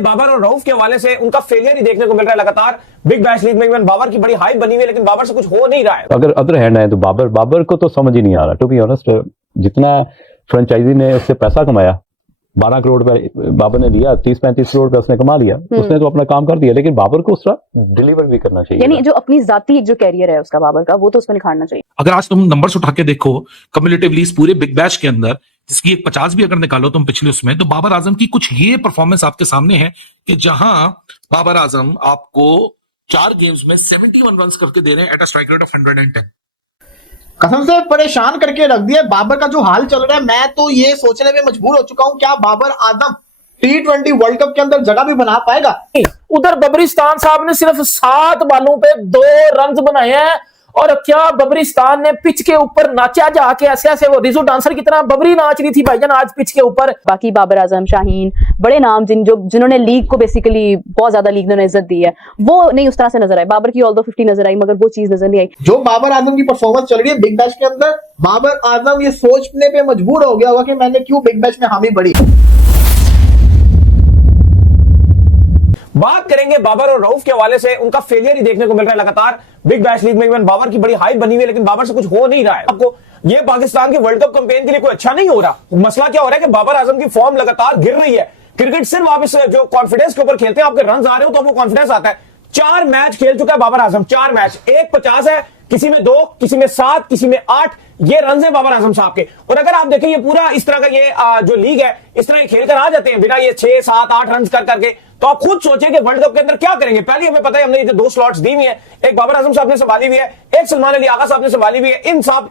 बाबर और रऊफ के हवाले से उनका फेलियर ही देखने को मिल रहा है लगातार। बिग बैश लीग में बाबर की बड़ी हाइप बनी हुई है, लेकिन बाबर से कुछ हो नहीं रहा है। अगर अदर हैंड है तो बाबर को तो समझ ही नहीं आ रहा। टू बी ऑनेस्ट, जितना फ्रेंचाइजी ने उससे पैसा कमाया, 12 करोड़ रुपए बाबर ने दिया, 30-35 करोड़ रुपए उसने कमा लिया, उसने तो अपना काम कर दिया, लेकिन बाबर को उसका डिलीवर भी करना चाहिए। यानी जो अपनी जाती जो कैरियर है उसका बाबर का, वो तो उसको निखारना चाहिए। अगर आज तुम नंबर्स उठा के देखो कम्युलेटिवली इस पूरे बिग बैश के अंदर, जिसकी एक 50 भी अगर निकालो तुम पिछले उसमें, तो बाबर आजम की कुछ ये परफॉर्मेंस आपके सामने है कि जहां बाबर आजम आपको 4 गेम्स में 71 रन करके दे रहे हैं at a strike rate of 110। कसम से परेशान करके रख दिया बाबर का जो हाल चल रहा है। मैं तो ये सोचने में मजबूर हो चुका हूं, क्या Babar Azam T20 world cup के अंदर जगह भी बना पाएगा। उधर बबरिस्तान साहब ने सिर्फ 7 बालों पे 2 रन बनाए हैं, और क्या बबरिस्तान ने पिच के ऊपर नाचा जाके ऐसे ऐसे वो रिजू डांसर की तरह बबरी नाच रही थी भाईजान आज पिच के ऊपर। बाकी बाबर आजम, शाहीन, बड़े नाम जिन्होंने लीग को बेसिकली बहुत ज्यादा लीग ने इज्जत दी है, वो नहीं उस तरह से नजर आए। बाबर की ऑल दो 50 नजर आई, मगर वो चीज नजर नहीं आई जो बाबर आजम की परफॉर्मेंस चल रही है बिग बैश के अंदर। बाबर आजम ये सोचने पे मजबूर हो गया होगा कि मैंने क्यों बिग बैश में हामी बढ़ी। बात करेंगे बाबर और रऊफ के हवाले से, उनका फेलियर ही देखने को मिल रहा है लगातार। बिग बैश लीग में बाबर की बड़ी हाइप बनी हुई है, लेकिन बाबर से कुछ हो नहीं रहा है। आपको ये पाकिस्तान के वर्ल्ड कप कैंपेन के लिए कोई अच्छा नहीं हो रहा। मसला क्या हो रहा है कि बाबर आजम की फॉर्म लगातार गिर रही है। क्रिकेट सिर्फ आप इस जो कॉन्फिडेंस के ऊपर खेलते हैं, आपके रन आ रहे हो तो आपको कॉन्फिडेंस आता है। 4 मैच खेल चुका है बाबर आजम, 4 मैच, एक 50 है, किसी में 2, किसी में 7, किसी में 8, ये रन है बाबर आजम साहब के। और अगर आप देखें ये पूरा इस तरह का ये जो लीग है, इस तरह खेल कर आ जाते हैं बिना ये 6, 7, 8 रन कर करके, तो आप खुद सोचें कि वर्ल्ड कप के अंदर क्या करेंगे। पहले हमें पता है हमने ये 2 स्लॉट्स दी हुई है, एक बाबर आजम साहब ने संभाली हुई है, एक सलमान अली आगा साहब ने संभाली हुई है।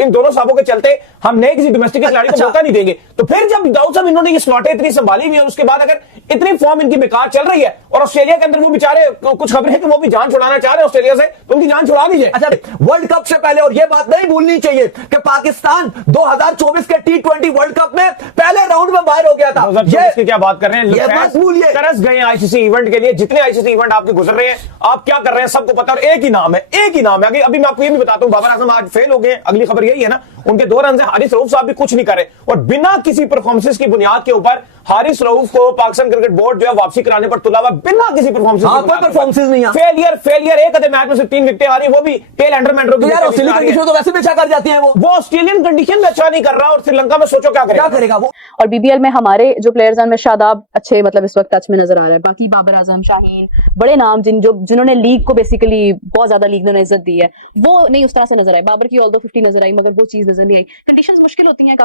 इन दोनों साहबों के चलते हम नए किसी डोमेस्टिक खिलाड़ी को मौका नहीं देंगे। तो फिर जब दाऊद साहब इन्होंने ये स्लॉटें इतनी संभाली हुई है, उसके बाद अगर इतनी फॉर्म इनकी बेकार चल रही है और ऑस्ट्रेलिया के अंदर वो बेचारे कुछ खबरें हैं कि वो भी जान छुड़ाना चाह रहे हैं ऑस्ट्रेलिया से, तो उनकी जान छुड़ा दीजिए। अच्छा, वर्ल्ड कप से पहले, और ये बात नहीं भूलनी चाहिए कि पाकिस्तान 2024 के T20 वर्ल्ड कप में पहले राउंड में बाहर हो गया था। ये क्या बात कर रहे हैं, ये मत भूलिए। तरस गए आईसीसी इवेंट के लिए। जितने आईसीसी इवेंट आपके गुजर रहे हैं, आप क्या कर रहे हैं सबको पता, और एक ही नाम है, एक ही नाम है। अभी मैं आपको ये भी बताता हूं, बाबर आजम आज फेल हो गए। अगली खबर यही है ना, उनके 2 रन है। हारिस रऊफ साहब भी कुछ नहीं करे, और बिना किसी परफॉर्मेंस की बुनियाद के ऊपर हारिस रऊफ को पाकिस्तान क्रिकेट बोर्ड जो है वापसी कराने पर तुला हुआ, बिना किसी परफॉर्मेंस। कोई परफॉर्मेंस नहीं है, फेलियर। एक आधे मैच में से 3 विकेटें आ रही, वो भी टेल एंडर मैंडरों की। यार ऑस्ट्रेलियन कंडीशन तो वैसे भी अच्छा कर जाती है वो ऑस्ट्रेलियन कंडीशन में अच्छा नहीं कर रहा, और श्रीलंका में सोचो क्या करेगा वो। और बीबीएल में हमारे जो प्लेयर्स हैं, शादाब अच्छे मतलब इस वक्त टच में नजर आ रहा है। बाकी बाबर आजम, शाहीन, बड़े नाम जिन्होंने लीग को बेसिकली बहुत ज्यादा लीग ने इज्जत दी है, वो नहीं उस तरह से नजर आए। बाबर की ऑल दो 50 नजर आई, मगर वो चीज नजर नहीं आई। कंडीशंस मुश्किल होती हैं,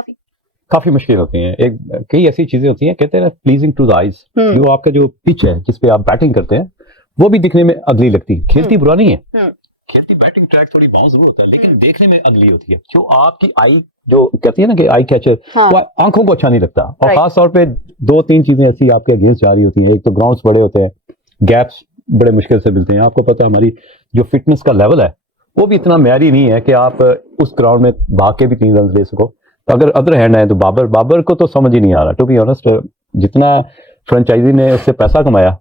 काफी मुश्किल होती हैं। कई ऐसी चीजें होती हैं, कहते हैं प्लीजिंग टू द आईज। जो आपका जो पिच है जिसपे आप बैटिंग करते हैं, वो भी दिखने में अगली लगती है। खेलती बुरा नहीं है, खेलती बैटिंग ट्रैक थोड़ी बाउंस जरूर होता है, लेकिन देखने में अगली होती है। जो आपकी आई जो कहती है ना कि आई कैचर, वो आंखों को अच्छा नहीं लगता। और खास तौर पे 2-3 चीजें ऐसी आपके अगेंस्ट जा रही होती हैं। एक तो ग्राउंड्स बड़े होते हैं, गैप्स बड़े मुश्किल से मिलते हैं। आपको पता है हमारी जो फिटनेस का लेवल है वो भी इतना म्यारी नहीं है कि आप उस ग्राउंड में भाग के भी 3 रन ले सको। अगर अदर हैंड है तो बाबर को तो समझ ही नहीं आ रहा। टू बी ऑनेस्ट, जितना फ्रेंचाइजी ने उससे पैसा कमाया,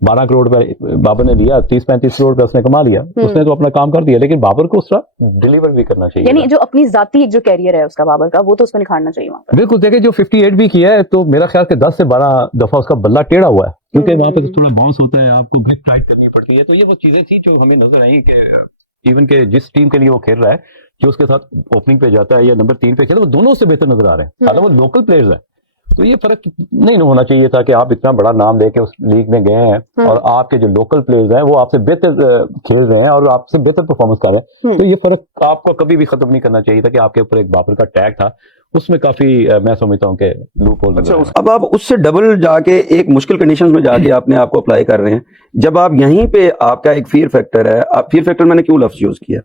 12 करोड़ रुपए बाबर ने दिया, 30-35 करोड़ रुपए उसने कमा लिया, उसने तो अपना काम कर दिया, लेकिन बाबर को उसका डिलीवर भी करना चाहिए। यानी जो अपनी जाती जो कैरियर है उसका बाबर का, वो तो उसको निखारना चाहिए वहां पर। बिल्कुल, देखिए जो 58 भी किया है, तो मेरा ख्याल कि 10 से 12 दफा उसका बल्ला टेढ़ा हुआ है, क्योंकि वहां पे थोड़ा बाउंस होता है, आपको ग्रिप टाइट करनी पड़ती है। तो ये वो चीजें थी जो हमें नजर आई कि इवन के जिस टीम के लिए वो खेल रहा है, जो उसके साथ ओपनिंग पे जाता है या नंबर 3 पे खेलता है, वो दोनों से बेहतर नजर आ रहे हैं। हालांकि वो लोकल प्लेयर्स हैं, तो ये फर्क नहीं होना चाहिए था कि आप इतना बड़ा नाम लेके उस लीग में गए हैं और आपके जो लोकल प्लेयर्स हैं वो आपसे बेहतर खेल रहे हैं और आपसे बेहतर परफॉर्मेंस कर रहे हैं। तो ये फर्क आपको कभी भी खत्म नहीं करना चाहिए था कि आपके ऊपर एक बाबर का टैग था, उसमें काफी मैं समझता हूँ कि लूप होल। अच्छा, अब आप उससे डबल जाके एक मुश्किल कंडीशंस में जाके आपने आपको अप्लाई कर रहे हैं। जब आप यहीं पे आपका एक फियर फैक्टर है, आप फियर फैक्टर मैंने क्यों लफ्ज यूज किया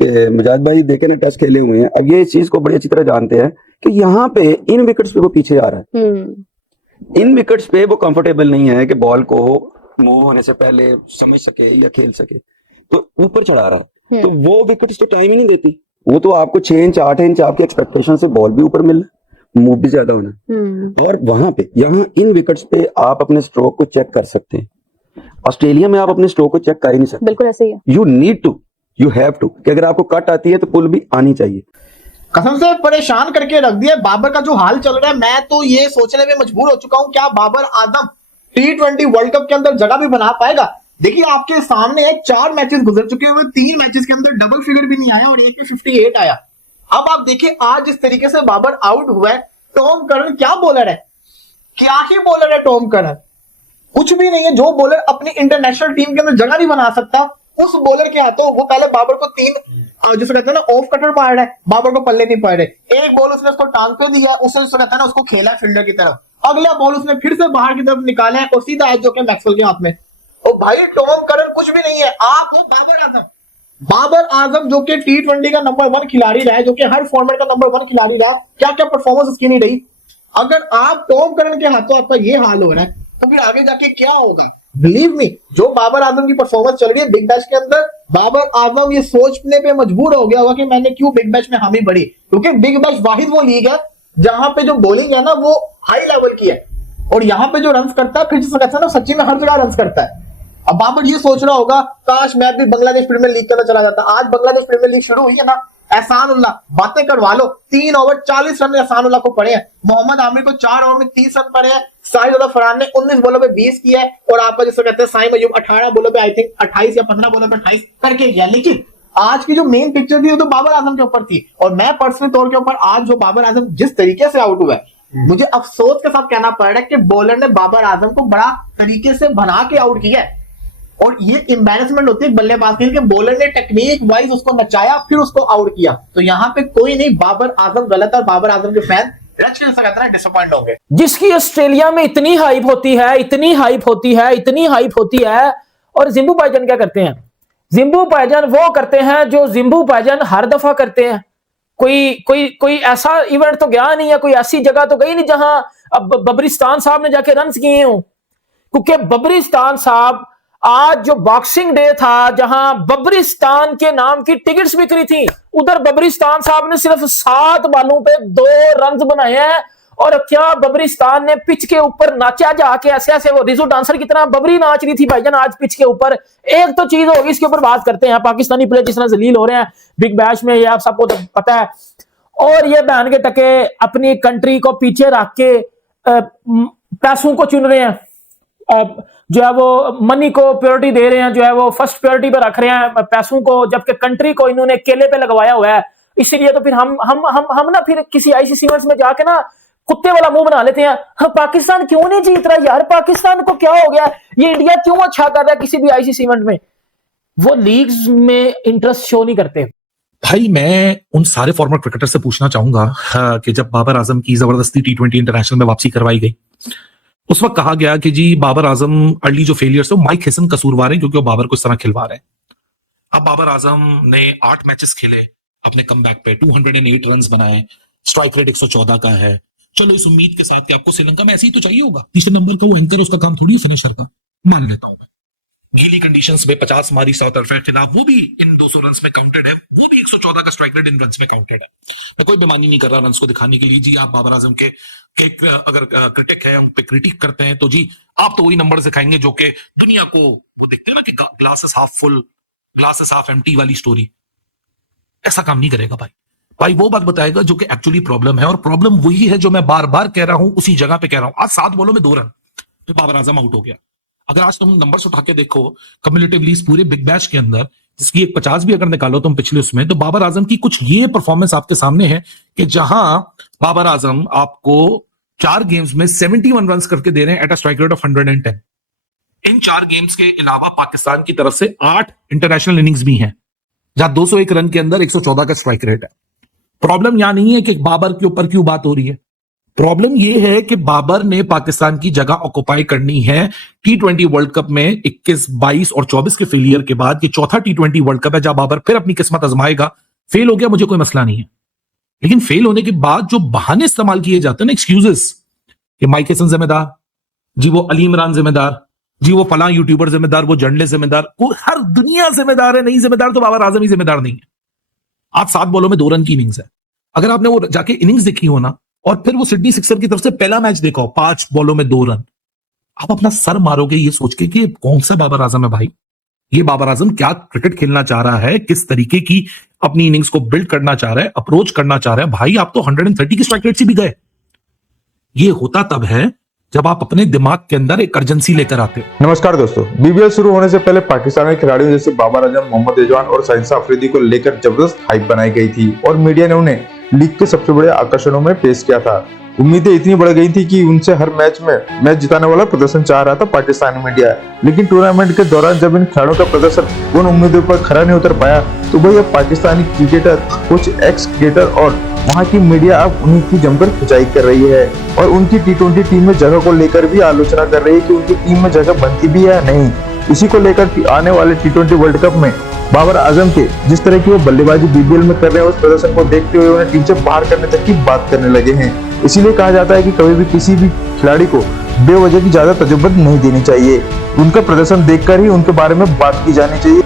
कि मुजाहिद भाई देखे ने टेस्ट खेले हुए हैं, अब ये इस चीज को बड़ी अच्छी तरह जानते हैं कि यहाँ पे इन विकेट्स पे वो पीछे आ रहा है। इन विकेट्स पे वो कंफर्टेबल नहीं है कि बॉल को मूव होने से पहले समझ सके या खेल सके, तो ऊपर चढ़ा रहा है। तो वो विकेट्स तो टाइम ही नहीं देती, वो तो आपको 6 इंच 8 इंच आपकी एक्सपेक्टेशन से बॉल भी ऊपर मिल रहा है, मूव भी ज्यादा होना। और वहां पे यहाँ इन विकेट्स पे आप अपने स्ट्रोक को चेक कर सकते हैं। ऑस्ट्रेलिया में आप अपने स्ट्रोक को चेक कर ही नहीं सकते। बिल्कुल ऐसे ही है। You need to, you have to, कि अगर आपको कट आती है तो पुल भी आनी चाहिए। कसम से परेशान करके रख दिया बाबर का जो हाल चल रहा है। मैं तो ये सोचने में मजबूर हो चुका हूं, क्या Babar Azam T20 world cup के अंदर जगह भी बना पाएगा? देखिए आपके सामने है 4 मैचेस गुजर चुके हुए, 3 मैचेस के अंदर डबल फिगर भी नहीं आया और एक में 58 आया। अब आप देखिए आज जिस तरीके से बाबर आउट हुआ है, टॉम करन क्या बॉलर है, क्या ही बॉलर है टॉम करन, कुछ भी नहीं है। जो बॉलर अपनी इंटरनेशनल टीम के अंदर जगह नहीं बना सकता, उस बॉलर के हाथों वो पहले बाबर को 3 जैसे कहते हैं ना ऑफ कटर मार रहा है, बाबर को पल्ले नहीं पड़ रहे। एक बॉल उसने उसको टांग पे दिया, उससे कहता है ना उसको खेला फील्डर की तरफ, अगला बॉल उसने फिर से बाहर की तरफ निकाला है और सीधा जो कि मैक्सवेल के हाथ में। और भाई टॉम करन कुछ भी नहीं है, आप हो बाबर आजम। बाबर आजम जो कि T20 का नंबर 1 खिलाड़ी रहा है, जो कि हर फॉर्मेट का नंबर 1 खिलाड़ी रहा, क्या क्या परफॉर्मेंस उसकी नहीं रही। अगर आप टॉम करन के हाथों आपका ये हाल हो रहा है तो फिर आगे जाके क्या होगा? बिलीव मी, जो बाबर आजम की परफॉर्मेंस चल रही है बिग बैश के अंदर, बाबर आजम ये सोचने पे मजबूर हो गया होगा कि मैंने क्यों बिग बैश में हामी बढ़ी, क्योंकि बिग बैश वाहिद वो लीग है जहां पे जो बॉलिंग है ना वो हाई लेवल की है और यहाँ पे जो रन करता है, फिर जिसको कहते हैं ना सचिन में हर जगह रन करता है। अब बाबर ये सोच रहा होगा काश मैं भी बांग्लादेश प्रीमियर लीग करना चला जाता। आज बांग्लादेश प्रीमियर लीग शुरू हुई है ना, एहसानुल्लाह बातें करवा लो, 3 ओवर 40 रन एहसानुल्लाह को पड़े हैं, मोहम्मद आमिर को 4 ओवर में 30 रन पड़े हैं, साहिद फरहान ने 19 बॉलों पे 20 किया है और आपका जिसको कहते हैं साइम अयूब 18 बॉलों पे आई थिंक 28 या 15 बॉलों पे 28 करके गया। लेकिन आज की जो मेन पिक्चर थी वो तो बाबर आजम के ऊपर थी और मैं पर्सनल तौर के ऊपर आज जो बाबर आजम जिस तरीके से आउट हुआ है, मुझे अफसोस के साथ कहना पड़ रहा है कि बॉलर ने बाबर आजम को बड़ा तरीके से बना के आउट किया है और ये एम्बैरेसमेंट होती है बल्लेबाज के लिए कि बॉलर ने टेक्निक वाइज उसको नचाया फिर उसको आउट किया। तो यहाँ पे कोई नहीं, बाबर आजम गलत और बाबर आजम के फैन डिसअपॉइंट होंगे। जिसकी ऑस्ट्रेलिया में इतनी हाइप होती है, इतनी हाइप होती है, इतनी हाइप होती है, और जिम्बू भाईजान क्या करते हैं? जिम्बू भाईजान वो करते हैं जो जिम्बू भाईजान हर दफा करते हैं। कोई ऐसा इवेंट तो गया नहीं है, कोई ऐसी जगह तो गई नहीं जहां अब बबरिस्तान साहब ने जाके रन किए हों, क्योंकि बबरिस्तान साहब आज जो बॉक्सिंग डे था जहां बबरिस्तान के नाम की टिकट्स बिक रही थी, उधर बबरिस्तान साहब ने सिर्फ 7 बालों पे 2 रन बनाए हैं और क्या बबरिस्तान ने पिच के ऊपर नाचा जाके ऐसे ऐसे वो रिजू डांसर की तरह बबरी नाच रही थी भाईजान आज पिच के ऊपर। एक तो चीज होगी, इसके ऊपर बात करते हैं, पाकिस्तानी प्लेयर जिस तरह जलील हो रहे हैं बिग बैश में, ये आप सबको तो पता है, और ये बहन के टके अपनी कंट्री को पीछे रख के पैसों को चुन रहे हैं, जो है वो मनी को प्रायोरिटी दे रहे हैं, जो है वो फर्स्ट प्रायोरिटी पे रख रहे हैं पैसों को, जबकि कंट्री को इन्होंने केले पे लगवाया हुआ है। इसीलिए तो फिर हम ना फिर किसी आईसीसी इवेंट्स में जाके ना कुत्ते वाला मुंह बना लेते हैं, हाँ पाकिस्तान क्यों नहीं जीत रहा यार, पाकिस्तान को क्या हो गया, ये इंडिया क्यों अच्छा कर रहा है किसी भी आईसीसी इवेंट में। वो लीग्स में इंटरेस्ट शो नहीं करते। भाई मैं उन सारे फॉर्मर क्रिकेटर से पूछना चाहूंगा कि जब बाबर आजम की जबरदस्ती T20 इंटरनेशनल में वापसी करवाई गई, उस वक्त कहा गया कि जी बाबर आजम अर्ली जो फेलियर्स है माइक हेसन कसूरवार है क्योंकि वो बाबर को इस तरह खिलवा रहे हैं। अब बाबर आजम ने 8 मैचेस खेले, अपने कमबैक पे 208 रन बनाए, स्ट्राइक रेट 114 का है। चलो इस उम्मीद के साथ कि आपको श्रीलंका में ऐसे ही तो चाहिए होगा, तीसरे नंबर का वो एंकर, उसका काम थोड़ी फिनिशर का, मान लेता हूं मैं। गीली कंडीशंस में 50 मारी साउथ अफ्रीका के खिलाफ, वो भी इन 200 रन में काउंटेड है, वो भी 114 का स्ट्राइक रेट इन रन में काउंटेड है। मैं कोई बेमानी नहीं कर रहा रन को दिखाने के लिए, जी आप बाबर आजम के अगर क्रिटिक है, उन पे क्रिटिक करते हैं तो जी आप तो वही नंबर दिखाएंगे जो कि दुनिया को वो देखते हैं ना कि glasses half full glasses half empty वाली स्टोरी। ऐसा काम नहीं करेगा भाई वो बात बताएगा जो कि एक्चुअली प्रॉब्लम है, और प्रॉब्लम वही है जो मैं बार बार कह रहा हूं, उसी जगह पे कह रहा हूं। आज 7 बॉलों में 2 रन तो बाबर आजम आउट हो गया। अगर आज तुम नंबर्स उठा के देखो कम्युलेटिवली पूरे बिग बैश के अंदर, जिसकी एक 50 भी अगर निकालो तुम पिछले उसमें, तो बाबर आजम की कुछ ये परफॉर्मेंस आपके सामने है कि जहां बाबर आजम आपको 4 गेम्स में 71 रन करके दे रहे हैं at a strike rate of 110। In 4 games के अलावा पाकिस्तान की तरफ से 8 इंटरनेशनल इनिंग्स भी हैं जहां 201 रन के अंदर 114 का स्ट्राइक रेट है। प्रॉब्लम यहां नहीं है कि बाबर के ऊपर क्यों बात हो रही है, प्रॉब्लम यह है कि बाबर ने पाकिस्तान की जगह ऑक्युपाई करनी है T20 वर्ल्ड कप में 21, 22 और 24 के फेलियर के बाद। ये चौथा T20 वर्ल्ड कप है जहां बाबर फिर अपनी किस्मत आजमाएगा। फेल हो गया मुझे कोई मसला नहीं है, लेकिन फेल होने के बाद जो बहाने इस्तेमाल किए जाते हैं ना, एक्सक्यूजेस, कि माइक हेसन जिम्मेदार, जी वो अली इमरान जिम्मेदार, जी वो फलां यूट्यूबर जिम्मेदार, वो जर्नलिस्ट जिम्मेदार, हर दुनिया जिम्मेदार है, नहीं जिम्मेदार तो बाबर आजम ही जिम्मेदार नहीं है। आज 7 बॉलों में 2 रन की इनिंग्स है। अगर आपने वो जाके इनिंग्स देखी हो ना, और फिर वो सिडनी सिक्सर की तरफ से पहला मैच देखा हो 5 बॉलों में 2 रन, आप अपना सर मारोगे ये सोच के कि कौन सा बाबर आजम है भाई। ये बाबर आजम क्या क्रिकेट खेलना चाह रहा है, किस तरीके की अपनी इनिंग्स को बिल्ड करना चाह रहा है, अप्रोच करना चाह रहा है। भाई आप तो 130 की स्ट्राइक रेट से भी गए। ये होता तब है जब आप अपने दिमाग के अंदर एक अर्जेंसी लेकर आते हो। नमस्कार दोस्तों, बीबीएल शुरू होने से पहले पाकिस्तानी खिलाड़ियों जैसे बाबर आजम, मोहम्मद रिजवान और शाहिन अफरीदी को लेकर जबरदस्त हाइप बनाई गई थी और मीडिया ने उन्हें लीग के सबसे बड़े आकर्षणों में पेश किया था। उम्मीदें इतनी बढ़ गई थी कि उनसे हर मैच जिताने वाला प्रदर्शन चाह रहा था पाकिस्तानी मीडिया। लेकिन टूर्नामेंट के दौरान जब इन खिलाड़ियों का प्रदर्शन उन उम्मीदों पर खरा नहीं उतर पाया तो भाई अब पाकिस्तानी क्रिकेटर, कुछ एक्स क्रिकेटर और वहां की मीडिया अब उन्हीं की जमकर खिंचाई कर रही है और उनकी टी20 टीम में जगह को लेकर भी आलोचना कर रही है कि उनकी टीम में जगह बनती भी है या नहीं। इसी को लेकर आने वाले टी20 वर्ल्ड कप में बाबर आजम के जिस तरह की वो बल्लेबाजी बीबीएल में कर रहे हैं, उस प्रदर्शन को देखते हुए उन्हें टीम से बाहर करने तक की बात करने लगे हैं। इसीलिए कहा जाता है कि कभी भी किसी भी खिलाड़ी को बेवजह की ज्यादा तजुर्बत नहीं देनी चाहिए। उनका प्रदर्शन देखकर ही उनके बारे में बात की जानी चाहिए